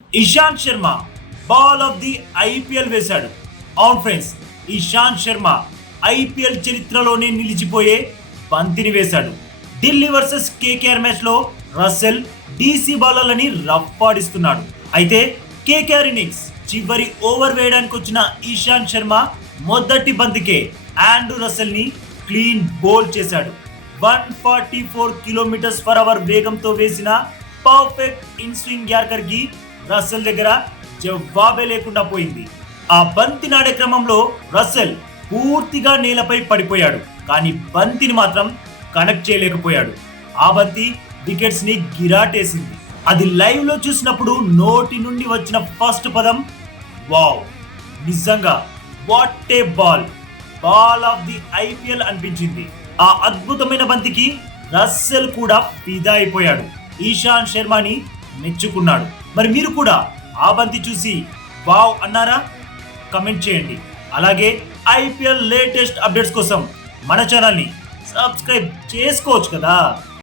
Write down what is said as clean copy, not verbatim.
Ishant Sharma ball of the IPL వేశాడు. అవును friends, Ishant Sharma IPL చరిత్రలోనే నిలిచిపోయే బంతిని వేశాడు. ఢిల్లీ వర్సెస్ కేకేఆర్ మ్యాచ్ లో రసెల్ డీసీ బౌలర్లని రఫ్ఫాడిస్తున్నాడు. అయితే కేకేఆర్ ఇన్నింగ్స్ చివరి ఓవర్ వేయడానికి వచ్చిన ఇషాంత్ శర్మ మొదటి బంతికే ఆండ్రూ రసెల్ ని క్లీన్ బౌల్ చేశాడు. 144 km/h వేగంతో వేసిన పర్ఫెక్ట్ ఇన్ స్వింగ్ యార్కర్ కి రసెల్ దగ్గర జవాబే లేకుండా పోయింది. ఆ బంతి నాడే క్రమంలో రసెల్ పూర్తిగా నేలపై పడిపోయాడు, కానీ బంతిని మాత్రం కనెక్ట్ చేయలేకపోయాడు. ఆ బంతి వికెట్స్ ని గిరాటేసింది. అది లైవ్ లో చూసినప్పుడు నోటి నుండి వచ్చిన ఫస్ట్ పదం వావ్, నిజంగా what a ball, ball of the IPL అనిపించింది. ఆ అద్భుతమైన బంతికి రస్సెల్ కూడా ఫిదా అయిపోయాడు. ఇషాంత్ శర్మని మెచ్చుకున్నాడు. మరి మీరు కూడా ఆ బంతి చూసి వావ్ అన్నారా? కమెంట్ చేయండి. అలాగే ఐపీఎల్ లేటెస్ట్ అప్డేట్స్ కోసం మన ఛానల్ని సబ్స్క్రైబ్ చేసుకోవచ్చు కదా.